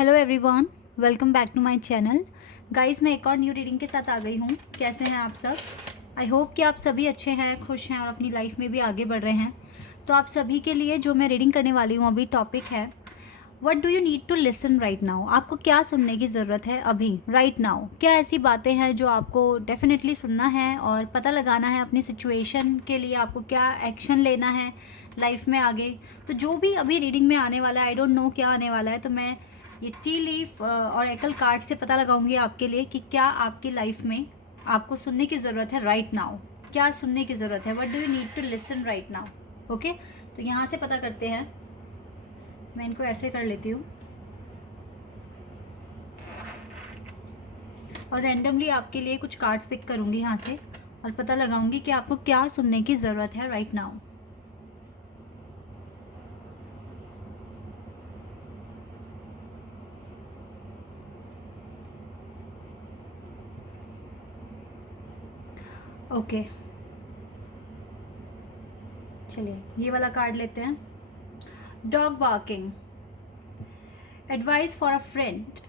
Hello everyone, welcome back to my channel. Guys, मैं एक और न्यू रीडिंग के साथ आ गई हूँ। कैसे हैं आप सब? आई होप कि आप सभी अच्छे हैं, खुश हैं और अपनी लाइफ में भी आगे बढ़ रहे हैं। तो आप सभी के लिए जो मैं रीडिंग करने वाली हूँ अभी टॉपिक है, what do you need to listen right now. आपको क्या सुनने की ज़रूरत है अभी राइट नाउ? क्या ऐसी बातें हैं जो आपको डेफिनेटली सुनना है और पता लगाना है अपनी सिचुएशन के लिए, आपको क्या एक्शन लेना है लाइफ में आगे। तो जो भी अभी रीडिंग में आने वाला है, आई डोंट नो क्या आने वाला है, तो मैं ये टी लीफ और एकल कार्ड से पता लगाऊंगी आपके लिए कि क्या आपकी लाइफ में आपको सुनने की ज़रूरत है राइट नाउ। क्या सुनने की ज़रूरत है, what do you need to listen right now. Okay, तो यहाँ से पता करते हैं। मैं इनको ऐसे कर लेती हूँ और रैंडमली आपके लिए कुछ कार्ड्स पिक करूँगी यहाँ से और पता लगाऊंगी कि आपको क्या सुनने की ज़रूरत है राइट नाउ। ओके, चलिए ये वाला कार्ड लेते हैं। Dog barking, advice for a friend.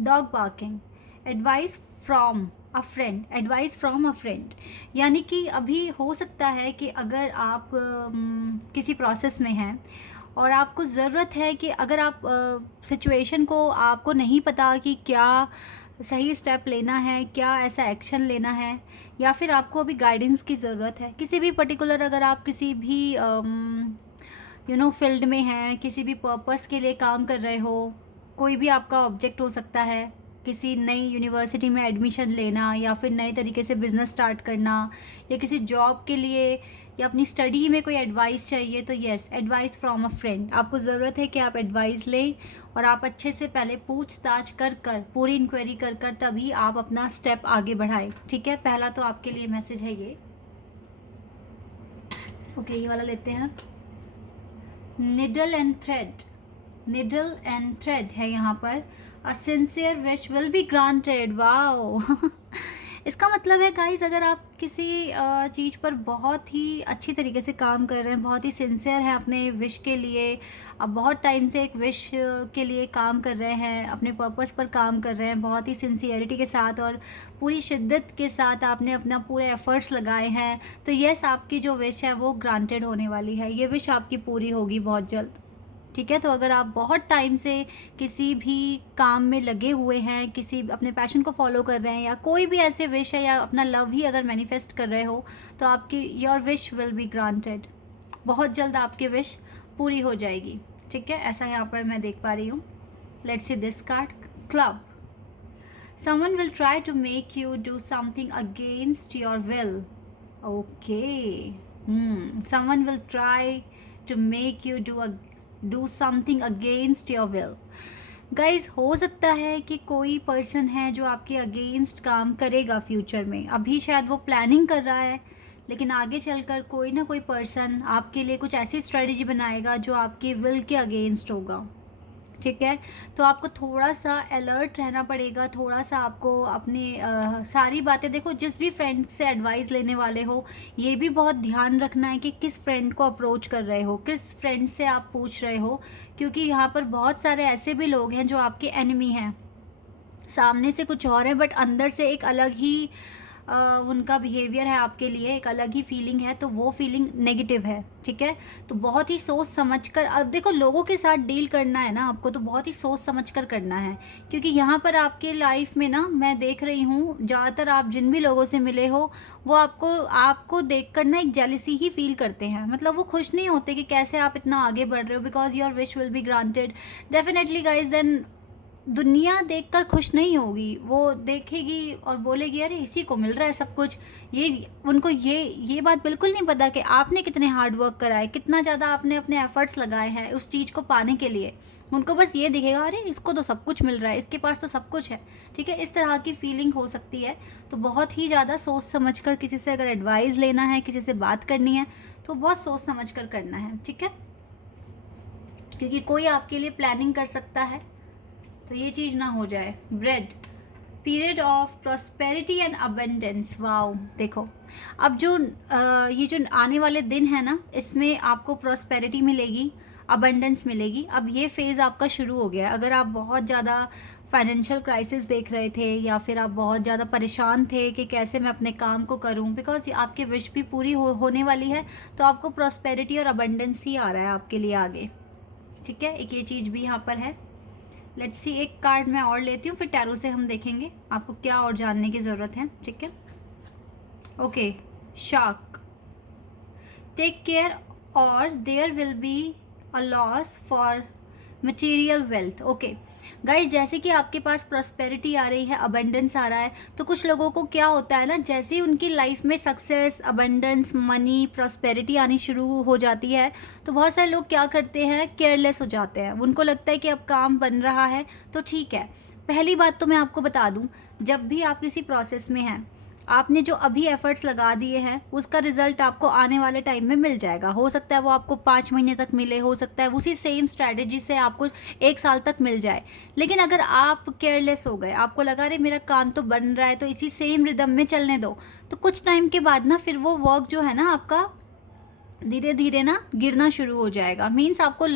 Dog barking, advice from a friend, advice from a friend. यानी कि अभी हो सकता है कि अगर आप किसी प्रोसेस में हैं और आपको ज़रूरत है कि अगर आप सिचुएशन को आपको नहीं पता कि क्या सही स्टेप लेना है, क्या ऐसा एक्शन लेना है, या फिर आपको अभी गाइडेंस की ज़रूरत है किसी भी पर्टिकुलर, अगर आप किसी भी फील्ड में हैं, किसी भी पर्पस के लिए काम कर रहे हो, कोई भी आपका ऑब्जेक्ट हो सकता है, किसी नई यूनिवर्सिटी में एडमिशन लेना या फिर नए तरीके से बिज़नेस स्टार्ट करना या किसी जॉब के लिए या अपनी स्टडी में कोई एडवाइस चाहिए, तो yes, advice from a friend. आपको ज़रूरत है कि आप एडवाइस लें और आप अच्छे से पहले पूछताछ कर कर, पूरी इंक्वायरी कर कर, तभी आप अपना स्टेप आगे बढ़ाएं। ठीक है, पहला तो आपके लिए मैसेज है ये। ओके, ये वाला लेते हैं। Needle and thread, needle and thread है यहाँ पर। अ sincere wish will be granted. Wow इसका मतलब है गाइस, अगर आप किसी चीज़ पर बहुत ही अच्छी तरीके से काम कर रहे हैं, बहुत ही सिंसियर हैं अपने विश के लिए, आप बहुत टाइम से एक विश के लिए काम कर रहे हैं, अपने पर्पस पर काम कर रहे हैं बहुत ही सिंसियरिटी के साथ और पूरी शिद्दत के साथ आपने अपना पूरे एफर्ट्स लगाए हैं, तो यस, आपकी जो विश है वो ग्रांटेड होने वाली है। ये विश आपकी पूरी होगी बहुत जल्द। ठीक है, तो अगर आप बहुत टाइम से किसी भी काम में लगे हुए हैं, किसी अपने पैशन को फॉलो कर रहे हैं, या कोई भी ऐसे विश है, या अपना लव ही अगर मैनिफेस्ट कर रहे हो, तो आपकी your wish will be granted. बहुत जल्द आपकी विश पूरी हो जाएगी। ठीक है, ऐसा यहाँ पर मैं देख पा रही हूँ। Let's see this card, club. someone will try to make you do something against your will. Okay. Someone will try to make you do something against your will. Guys, हो सकता है कि कोई पर्सन है जो आपके अगेंस्ट काम करेगा फ्यूचर में। अभी शायद वो प्लानिंग कर रहा है, लेकिन आगे चलकर कोई ना कोई पर्सन आपके लिए कुछ ऐसी स्ट्रेटजी बनाएगा जो आपके विल के अगेंस्ट होगा। ठीक है, तो आपको थोड़ा सा अलर्ट रहना पड़ेगा, थोड़ा सा आपको अपनी सारी बातें, देखो जिस भी फ्रेंड से एडवाइस लेने वाले हो, ये भी बहुत ध्यान रखना है कि किस फ्रेंड को अप्रोच कर रहे हो, किस फ्रेंड से आप पूछ रहे हो, क्योंकि यहाँ पर बहुत सारे ऐसे भी लोग हैं जो आपके एनिमी हैं। सामने से कुछ और है बट अंदर से एक अलग ही उनका बिहेवियर है आपके लिए, एक अलग ही फीलिंग है, तो वो फीलिंग नेगेटिव है। ठीक है, तो बहुत ही सोच समझ कर, अब देखो लोगों के साथ डील करना है ना आपको, तो बहुत ही सोच समझ कर करना है, क्योंकि यहाँ पर आपके लाइफ में ना मैं देख रही हूँ ज़्यादातर आप जिन भी लोगों से मिले हो, वो आपको देख कर ना एक जेलिसी ही फील करते हैं। मतलब वो खुश नहीं होते कि कैसे आप इतना आगे बढ़ रहे हो, because your wish will be granted definitely guys. Then दुनिया देखकर खुश नहीं होगी, वो देखेगी और बोलेगी अरे इसी को मिल रहा है सब कुछ। ये उनको ये बात बिल्कुल नहीं पता कि आपने कितने हार्ड वर्क करा है, कितना ज़्यादा आपने अपने एफर्ट्स लगाए हैं उस चीज़ को पाने के लिए। उनको बस ये दिखेगा अरे इसको तो सब कुछ मिल रहा है, इसके पास तो सब कुछ है। ठीक है, इस तरह की फीलिंग हो सकती है। तो बहुत ही ज़्यादा सोच समझ कर किसी से अगर एडवाइस लेना है, किसी से बात करनी है, तो बहुत सोच समझ कर करना है। ठीक है, क्योंकि कोई आपके लिए प्लानिंग कर सकता है, तो ये चीज़ ना हो जाए। Bread, period of prosperity and abundance. Wow, देखो अब जो ये जो आने वाले दिन है ना, इसमें आपको प्रॉस्पेरिटी मिलेगी, अबंडेंस मिलेगी। अब ये फेज़ आपका शुरू हो गया है। अगर आप बहुत ज़्यादा फाइनेंशियल क्राइसिस देख रहे थे या फिर आप बहुत ज़्यादा परेशान थे कि कैसे मैं अपने काम को करूं, बिकॉज आपकी विश भी पूरी होने वाली है, तो आपको प्रॉस्पेरिटी और अबंडेंस ही आ रहा है आपके लिए आगे, ठीक है। एक ये चीज़ भी यहाँ पर है। लेट्स सी, एक कार्ड मैं और लेती हूँ, फिर टैरो से हम देखेंगे आपको क्या और जानने की ज़रूरत है, ठीक है। ओके, शार्क, टेक केयर और there will be a loss for material wealth. Okay guys, जैसे कि आपके पास प्रॉस्पेरिटी आ रही है, अबंडेंस आ रहा है, तो कुछ लोगों को क्या होता है ना, जैसे ही उनकी लाइफ में सक्सेस, अबंडेंस, मनी, प्रॉस्पेरिटी आनी शुरू हो जाती है, तो बहुत सारे लोग क्या करते हैं, केयरलेस हो जाते हैं। उनको लगता है कि अब काम बन रहा है तो ठीक है। पहली बात तो मैं आपको बता दूं, जब भी आप किसी प्रोसेस में हैं, आपने जो अभी एफर्ट्स लगा दिए हैं उसका रिजल्ट आपको आने वाले टाइम में मिल जाएगा। हो सकता है वो आपको 5 महीने तक मिले, हो सकता है उसी सेम स्ट्रैटेजी से आपको 1 साल तक मिल जाए। लेकिन अगर आप केयरलेस हो गए, आपको लगा रहे मेरा काम तो बन रहा है तो इसी सेम रिदम में चलने दो, तो कुछ टाइम के बाद ना फिर वो वर्क जो है ना आपका धीरे धीरे ना गिरना शुरू हो जाएगा। मीन्स आपको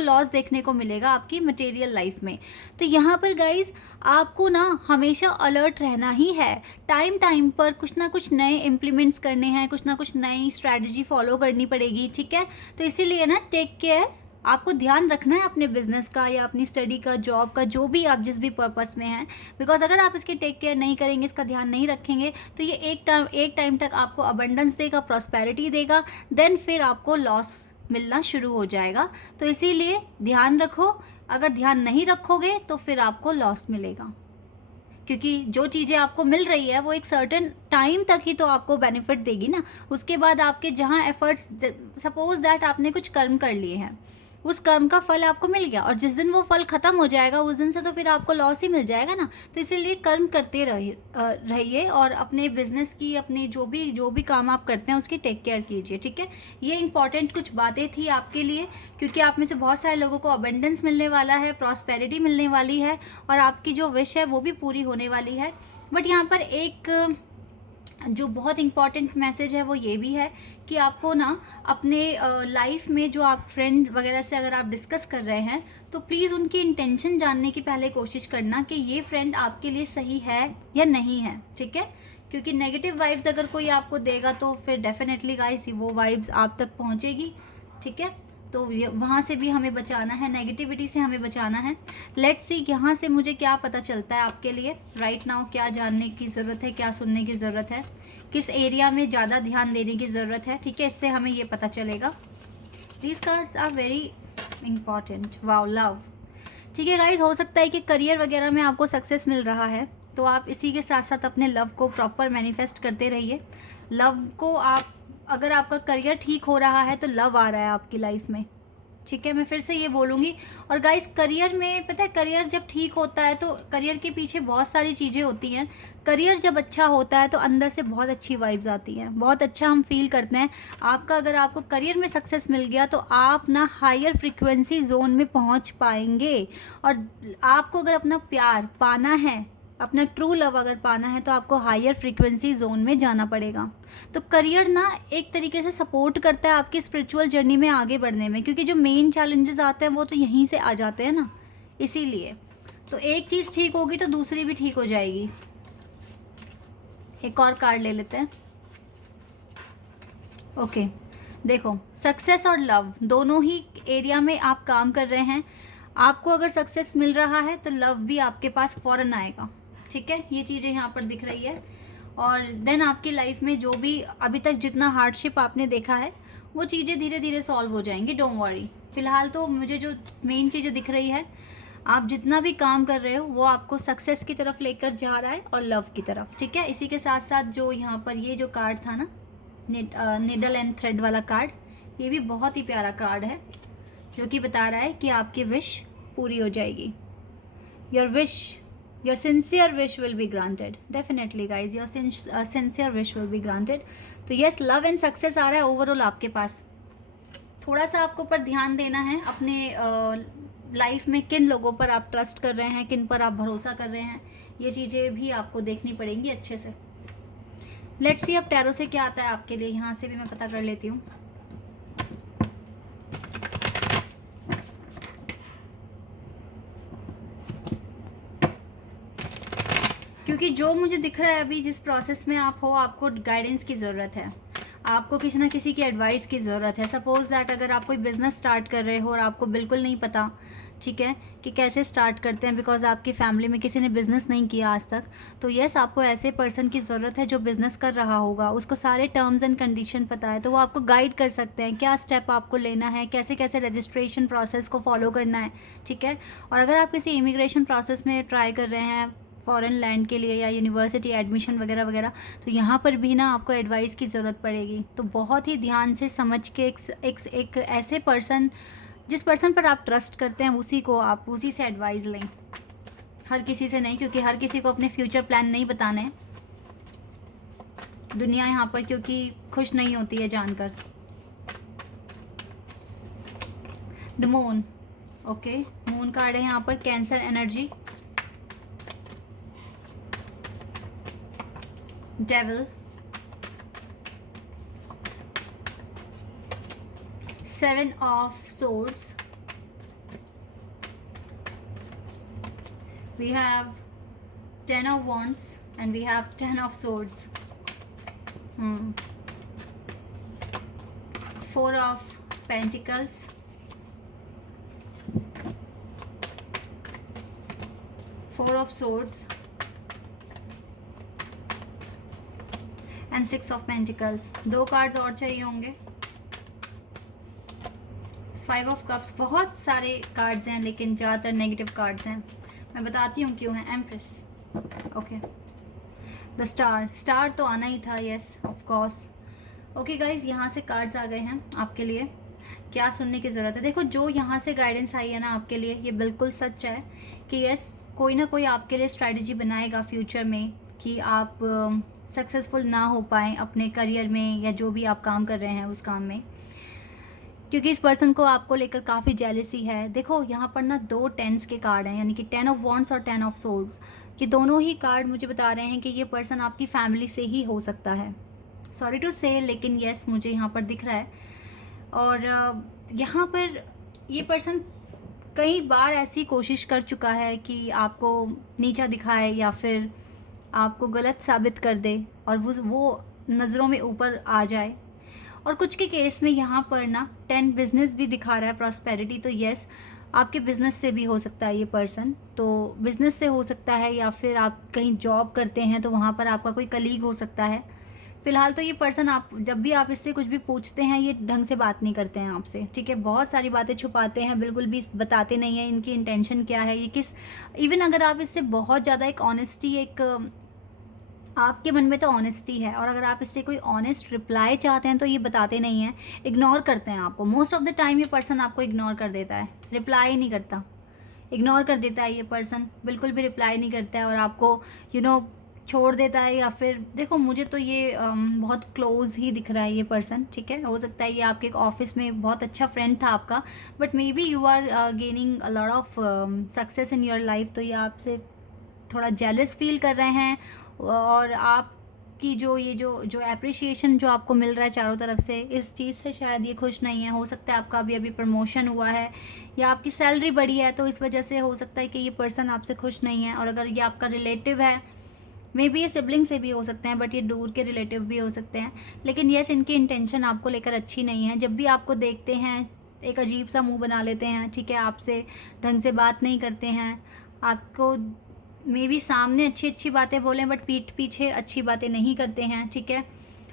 लॉस देखने को मिलेगा आपकी मटेरियल लाइफ में। तो यहाँ पर गाइज आपको ना हमेशा अलर्ट रहना ही है। टाइम टाइम पर कुछ ना कुछ नए इम्प्लीमेंट्स करने हैं, कुछ ना कुछ नई स्ट्रैटेजी फॉलो करनी पड़ेगी, ठीक है। तो इसीलिए ना टेक केयर, आपको ध्यान रखना है अपने बिजनेस का या अपनी स्टडी का, जॉब का, जो भी आप जिस भी पर्पस में हैं। बिकॉज अगर आप इसके टेक केयर नहीं करेंगे, इसका ध्यान नहीं रखेंगे, तो ये एक टाइम तक आपको अबंडेंस देगा, प्रॉस्पेरिटी देगा, देन फिर आपको लॉस मिलना शुरू हो जाएगा। तो इसीलिए ध्यान रखो। अगर ध्यान नहीं रखोगे तो फिर आपको लॉस मिलेगा, क्योंकि जो चीज़ें आपको मिल रही है वो एक सर्टेन टाइम तक ही तो आपको बेनिफिट देगी ना। उसके बाद आपके जहाँ एफर्ट्स, सपोज दैट आपने कुछ कर्म कर लिए हैं, उस कर्म का फल आपको मिल गया और जिस दिन वो फल खत्म हो जाएगा उस दिन से तो फिर आपको लॉस ही मिल जाएगा ना। तो इसीलिए कर्म करते रहिए और अपने बिजनेस की, अपनी जो भी काम आप करते हैं उसकी टेक केयर कीजिए, ठीक है। ये इंपॉर्टेंट कुछ बातें थी आपके लिए, क्योंकि आप में से बहुत सारे लोगों को अबंडेंस मिलने वाला है, प्रॉस्पेरिटी मिलने वाली है और आपकी जो विश है वो भी पूरी होने वाली है। बट यहाँ पर एक जो बहुत इंपॉर्टेंट मैसेज है वो ये भी है कि आपको ना अपने लाइफ में जो आप फ्रेंड वगैरह से अगर आप डिस्कस कर रहे हैं, तो प्लीज़ उनकी इंटेंशन जानने की पहले कोशिश करना कि ये फ्रेंड आपके लिए सही है या नहीं है, ठीक है। क्योंकि नेगेटिव वाइब्स अगर कोई आपको देगा तो फिर डेफिनेटली गाइस वो वाइब्स आप तक पहुंचेगी, ठीक है। तो वहाँ से भी हमें बचाना है, नेगेटिविटी से हमें बचाना है। लेट्स सी यहाँ से मुझे क्या पता चलता है आपके लिए राइट नाउ, क्या जानने की ज़रूरत है, क्या सुनने की ज़रूरत है, किस एरिया में ज़्यादा ध्यान देने की ज़रूरत है, ठीक है। इससे हमें ये पता चलेगा। These cards are very important. Wow, love, ठीक है गाइज। हो सकता है कि करियर वगैरह में आपको सक्सेस मिल रहा है, तो आप इसी के साथ साथ अपने लव को प्रॉपर मैनिफेस्ट करते रहिए। लव को आप, अगर आपका करियर ठीक हो रहा है तो लव आ रहा है आपकी लाइफ में, ठीक है। मैं फिर से ये बोलूँगी। और गाइस करियर में पता है, करियर जब ठीक होता है तो करियर के पीछे बहुत सारी चीज़ें होती हैं। करियर जब अच्छा होता है तो अंदर से बहुत अच्छी वाइब्स आती हैं, बहुत अच्छा हम फील करते हैं। अगर आपको करियर में सक्सेस मिल गया तो आप ना हायर फ्रिक्वेंसी जोन में पहुंच पाएंगे। और आपको अगर अपना प्यार पाना है, अपना ट्रू लव अगर पाना है, तो आपको हायर फ्रीक्वेंसी जोन में जाना पड़ेगा। तो करियर ना एक तरीके से सपोर्ट करता है आपकी स्पिरिचुअल जर्नी में आगे बढ़ने में, क्योंकि जो मेन चैलेंजेस आते हैं वो तो यहीं से आ जाते हैं ना। इसीलिए तो एक चीज़ ठीक होगी तो दूसरी भी ठीक हो जाएगी। एक और कार्ड ले लेते हैं। ओके, देखो, सक्सेस और लव दोनों ही एरिया में आप काम कर रहे हैं। आपको अगर सक्सेस मिल रहा है तो लव भी आपके पास फ़ौरन आएगा, ठीक है। ये चीज़ें यहाँ पर दिख रही है। और देन आपकी लाइफ में जो भी अभी तक जितना हार्डशिप आपने देखा है वो चीज़ें धीरे धीरे सॉल्व हो जाएंगी, डोंट वरी। फिलहाल तो मुझे जो मेन चीज़ें दिख रही है, आप जितना भी काम कर रहे हो वो आपको सक्सेस की तरफ लेकर जा रहा है और लव की तरफ, ठीक है। इसी के साथ साथ जो यहाँ पर ये जो कार्ड था ना, निडल एंड थ्रेड वाला कार्ड, ये भी बहुत ही प्यारा कार्ड है जो कि बता रहा है कि आपकी विश पूरी हो जाएगी। Your sincere wish will be granted. Definitely guys, your sincere wish will be granted. तो yes, लव एंड सक्सेस आ रहा है ओवरऑल आपके पास। थोड़ा सा आपको पर ध्यान देना है अपने लाइफ में, किन लोगों पर आप ट्रस्ट कर रहे हैं, किन पर आप भरोसा कर रहे हैं, ये चीज़ें भी आपको देखनी पड़ेंगी अच्छे से। लेट्स सी अब टैरो से क्या आता है आपके लिए, यहाँ से भी मैं पता कर लेती हूँ। क्योंकि जो मुझे दिख रहा है अभी जिस प्रोसेस में आप हो, आपको गाइडेंस की ज़रूरत है, आपको किसी ना किसी की एडवाइस की ज़रूरत है। सपोज़ दैट अगर आप कोई बिज़नेस स्टार्ट कर रहे हो और आपको बिल्कुल नहीं पता, ठीक है, कि कैसे स्टार्ट करते हैं, बिकॉज आपकी फैमिली में किसी ने बिज़नेस नहीं किया आज तक, तो येस आपको ऐसे पर्सन की ज़रूरत है जो बिज़नेस कर रहा होगा, उसको सारे टर्म्स एंड कंडीशन पता है, तो वो आपको गाइड कर सकते हैं क्या स्टेप आपको लेना है, कैसे कैसे रजिस्ट्रेशन प्रोसेस को फॉलो करना है, ठीक है। और अगर आप किसी इमिग्रेशन प्रोसेस में ट्राई कर रहे हैं फॉरेन लैंड के लिए या यूनिवर्सिटी एडमिशन वगैरह वगैरह, तो यहाँ पर भी ना आपको एडवाइस की ज़रूरत पड़ेगी। तो बहुत ही ध्यान से समझ के एक ऐसे पर्सन, जिस पर्सन पर आप ट्रस्ट करते हैं, उसी को आप उसी से एडवाइस लें, हर किसी से नहीं, क्योंकि हर किसी को अपने फ्यूचर प्लान नहीं बताने हैं। दुनिया यहाँ पर क्योंकि खुश नहीं होती है जानकर। The moon, okay, moon card है यहाँ पर, cancer energy, devil, seven of swords, we have 10 of wands and we have 10 of swords, 4 of pentacles, 4 of swords and 6 of pentacles। 2 cards और चाहिए होंगे। 5 ऑफ कप्स, बहुत सारे कार्ड्स हैं लेकिन ज़्यादातर नेगेटिव कार्ड्स हैं। मैं बताती हूँ क्यों है। Empress, okay, the star, star तो आना ही था, yes of course. Okay guys, यहाँ से कार्ड्स आ गए हैं आपके लिए। क्या सुनने की ज़रूरत है? देखो, जो यहाँ से गाइडेंस आई है ना आपके लिए, ये बिल्कुल सच है कि यस कोई ना कोई आपके लिए स्ट्रैटेजी बनाएगा फ्यूचर में कि आप सक्सेसफुल ना हो पाएँ अपने करियर में या जो भी आप काम कर रहे हैं उस काम में, क्योंकि इस पर्सन को आपको लेकर काफ़ी जेलसी है। देखो यहाँ पर ना 2 टेंस के कार्ड हैं, यानी कि 10 ऑफ वॉन्ड्स और 10 ऑफ सोर्ड्स। ये दोनों ही कार्ड मुझे बता रहे हैं कि ये पर्सन आपकी फैमिली से ही हो सकता है। सॉरी टू से, लेकिन यस मुझे यहाँ पर दिख रहा है। और यहाँ पर ये पर्सन कई बार ऐसी कोशिश कर चुका है कि आपको नीचा दिखाए या फिर आपको गलत साबित कर दे और वो नज़रों में ऊपर आ जाए। और कुछ के केस में यहाँ पर ना 10 बिजनेस भी दिखा रहा है, प्रॉस्पेरिटी। तो यस आपके बिज़नेस से भी हो सकता है ये पर्सन, तो बिज़नेस से हो सकता है या फिर आप कहीं जॉब करते हैं तो वहाँ पर आपका कोई कलीग हो सकता है। फ़िलहाल तो ये पर्सन, आप जब भी आप इससे कुछ भी पूछते हैं ये ढंग से बात नहीं करते हैं आपसे, ठीक है। बहुत सारी बातें छुपाते हैं, बिल्कुल भी बताते नहीं हैं इनकी इंटेंशन क्या है, ये किस, इवन अगर आप इससे बहुत ज़्यादा एक ऑनेस्टी, एक आपके मन में तो ऑनेस्टी है, और अगर आप इससे कोई ऑनेस्ट रिप्लाई चाहते हैं तो ये बताते नहीं हैं, इग्नोर करते हैं आपको। मोस्ट ऑफ द टाइम ये पर्सन आपको इग्नोर कर देता है, रिप्लाई नहीं करता, इग्नोर कर देता है ये पर्सन, बिल्कुल भी रिप्लाई नहीं करता है और आपको छोड़ देता है। या फिर देखो, मुझे तो ये बहुत क्लोज ही दिख रहा है ये पर्सन, ठीक है। हो सकता है ये आपके ऑफिस में बहुत अच्छा फ्रेंड था आपका, but maybe you are gaining a lot of success in your life, तो ये आपसे थोड़ा जेलस फील कर रहे हैं और आपकी जो एप्रिसिएशन जो आपको मिल रहा है चारों तरफ से, इस चीज़ से शायद ये खुश नहीं है। हो सकता है आपका अभी प्रमोशन हुआ है या आपकी सैलरी बढ़ी है, तो इस वजह से हो सकता है कि ये पर्सन आपसे खुश नहीं है। और अगर ये आपका रिलेटिव है, मे बी ये सिबलिंग से भी हो सकते हैं, बट ये दूर के रिलेटिव भी हो सकते हैं। लेकिन यस, इनकी इंटेंशन आपको लेकर अच्छी नहीं है। जब भी आपको देखते हैं एक अजीब सा मुंह बना लेते हैं, ठीक है, आपसे ढंग से बात नहीं करते हैं, आपको मे बी सामने अच्छी अच्छी बातें बोलें बट पीठ पीछे अच्छी बातें नहीं करते हैं, ठीक है।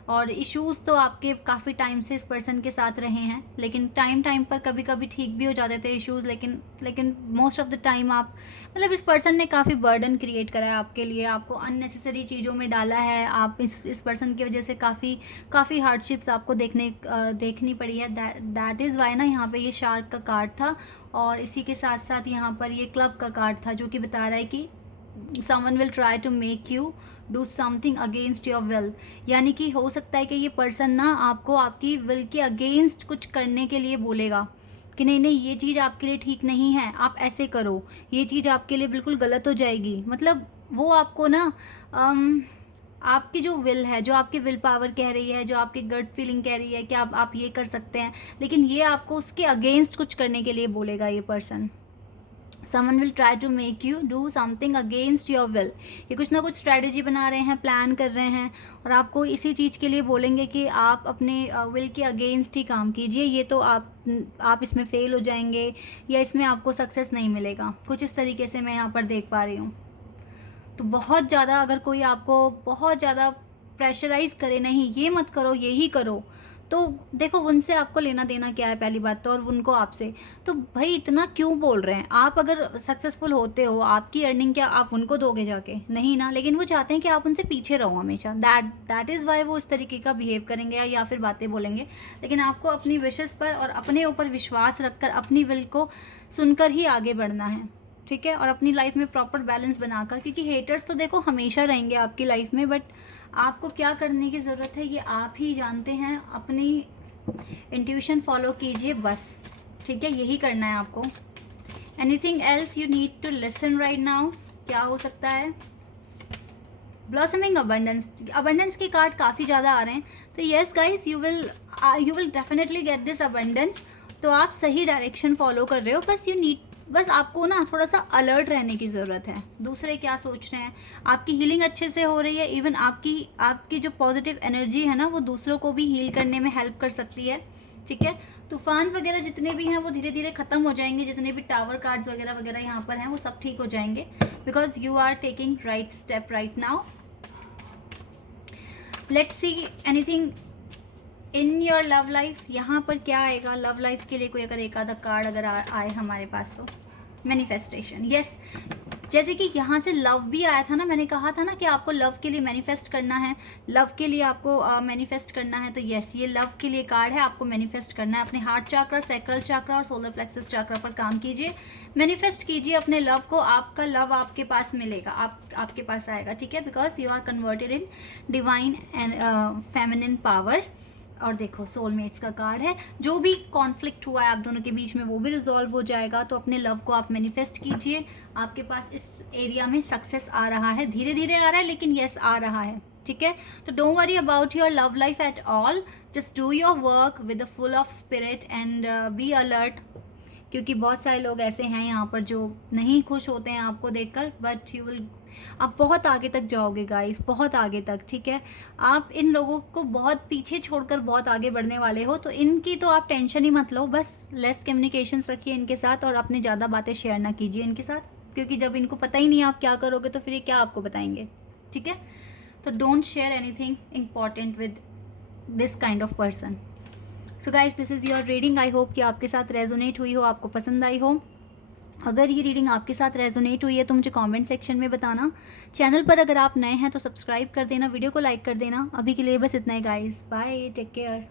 और इश्यूज़ तो आपके काफ़ी टाइम से इस पर्सन के साथ रहे हैं, लेकिन टाइम पर कभी कभी ठीक भी हो जाते थे इश्यूज़, लेकिन मोस्ट ऑफ द टाइम आप, मतलब इस पर्सन ने काफ़ी बर्डन क्रिएट करा है आपके लिए, आपको अननेसेसरी चीज़ों में डाला है। आप इस पर्सन की वजह से काफ़ी हार्डशिप्स आपको देखनी पड़ी है। दैट इज़ वाई ना यहाँ पे ये शार्क का कार्ड था, और इसी के साथ साथ यहाँ पर ये क्लब का कार्ड था, जो कि बता रहा है कि someone will try to make you do something against your will। यानी कि हो सकता है कि ये पर्सन ना आपको आपकी विल के अगेंस्ट कुछ करने के लिए बोलेगा कि नहीं नहीं, ये चीज़ आपके लिए ठीक नहीं है, आप ऐसे करो, ये चीज़ आपके लिए बिल्कुल गलत हो जाएगी। मतलब वो आपको ना आपकी जो विल है, जो आपकी विल पावर कह रही है, जो आपकी गट फीलिंग कह रही है कि आप ये कर सकते हैं, लेकिन ये आपको उसके अगेंस्ट कुछ करने के लिए बोलेगा ये person. Someone will try to make you do something against your will. ये कुछ ना कुछ स्ट्रैटेजी बना रहे हैं, प्लान कर रहे हैं, और आपको इसी चीज़ के लिए बोलेंगे कि आप अपने विल के अगेंस्ट ही काम कीजिए, ये तो आप इसमें फेल हो जाएंगे या इसमें आपको सक्सेस नहीं मिलेगा। कुछ इस तरीके से मैं यहाँ पर देख पा रही हूँ। तो बहुत ज़्यादा अगर कोई आपको बहुत ज़्यादा प्रेशराइज करे, नहीं ये मत करो यही करो, तो देखो उनसे आपको लेना देना क्या है पहली बात तो, और उनको आपसे। तो भाई इतना क्यों बोल रहे हैं? आप अगर सक्सेसफुल होते हो, आपकी अर्निंग क्या आप उनको दोगे जाके? नहीं ना। लेकिन वो चाहते हैं कि आप उनसे पीछे रहो हमेशा। दैट इज़ वाई वो इस तरीके का बिहेव करेंगे या फिर बातें बोलेंगे। लेकिन आपको अपनी विशेस पर और अपने ऊपर विश्वास रखकर अपनी विल को सुनकर ही आगे बढ़ना है, ठीक है? और अपनी लाइफ में प्रॉपर बैलेंस बनाकर, क्योंकि हेटर्स तो देखो हमेशा रहेंगे आपकी लाइफ में, बट आपको क्या करने की ज़रूरत है ये आप ही जानते हैं। अपनी इंट्यूशन फॉलो कीजिए बस, ठीक है? यही करना है आपको। Anything else you need to listen right now? क्या हो सकता है? Blossoming abundance. अबंडेंस के कार्ड काफ़ी ज़्यादा आ रहे हैं, तो yes guys you will definitely get this abundance. तो आप सही डायरेक्शन फॉलो कर रहे हो, बस आपको ना थोड़ा सा अलर्ट रहने की ज़रूरत है। दूसरे क्या सोच रहे हैं, आपकी हीलिंग अच्छे से हो रही है। इवन आपकी जो पॉजिटिव एनर्जी है ना, वो दूसरों को भी हील करने में हेल्प कर सकती है, ठीक है? तूफान वगैरह जितने भी हैं वो धीरे धीरे ख़त्म हो जाएंगे। जितने भी टावर कार्ड्स वगैरह वगैरह यहाँ पर हैं वो सब ठीक हो जाएंगे, because you are taking right step right now. Let's see anything in your love life. यहाँ पर क्या आएगा लव लाइफ के लिए? कोई अगर एक आधा कार्ड अगर आए हमारे पास तो मैनिफेस्टेशन। यस, जैसे कि यहाँ से लव भी आया था ना, मैंने कहा था ना कि आपको लव के लिए मैनिफेस्ट करना है, लव के लिए आपको मैनिफेस्ट करना है। तो यस, ये लव के लिए कार्ड है। आपको मैनिफेस्ट करना है। अपने हार्ट चाक्रा, सैक्रल चाक्रा और सोलर प्लेक्सस चाक्रा पर काम कीजिए, मैनिफेस्ट कीजिए अपने लव को। आपका लव आपके पास मिलेगा, आपके पास आएगा, ठीक है? Because you are converted in divine and feminine power. और देखो सोलमेट्स का कार्ड है। जो भी कॉन्फ्लिक्ट हुआ है आप दोनों के बीच में वो भी रिजॉल्व हो जाएगा। तो अपने लव को आप मैनिफेस्ट कीजिए। आपके पास इस एरिया में सक्सेस आ रहा है, धीरे धीरे आ रहा है लेकिन यस आ रहा है, ठीक है? तो don't worry about your love life at all. Just do your work with the full of spirit and be alert, क्योंकि बहुत सारे लोग ऐसे हैं यहाँ पर जो नहीं खुश होते हैं आपको देखकर, बट आप बहुत आगे तक जाओगे गाइस, बहुत आगे तक, ठीक है? आप इन लोगों को बहुत पीछे छोड़कर बहुत आगे बढ़ने वाले हो, तो इनकी तो आप टेंशन ही मत लो। बस लेस कम्युनिकेशंस रखिए इनके साथ और अपने ज़्यादा बातें शेयर ना कीजिए इनके साथ, क्योंकि जब इनको पता ही नहीं आप क्या करोगे तो फिर ये क्या आपको बताएंगे, ठीक है? तो don't share anything important with this kind of person. So guys, this is your reading. I hope कि आपके साथ रेजोनेट हुई हो, आपको पसंद आई हो। अगर ये रीडिंग आपके साथ रेजोनेट हुई है तो मुझे कमेंट सेक्शन में बताना। चैनल पर अगर आप नए हैं तो सब्सक्राइब कर देना, वीडियो को लाइक कर देना। अभी के लिए बस इतना ही गाइस, बाय, टेक केयर।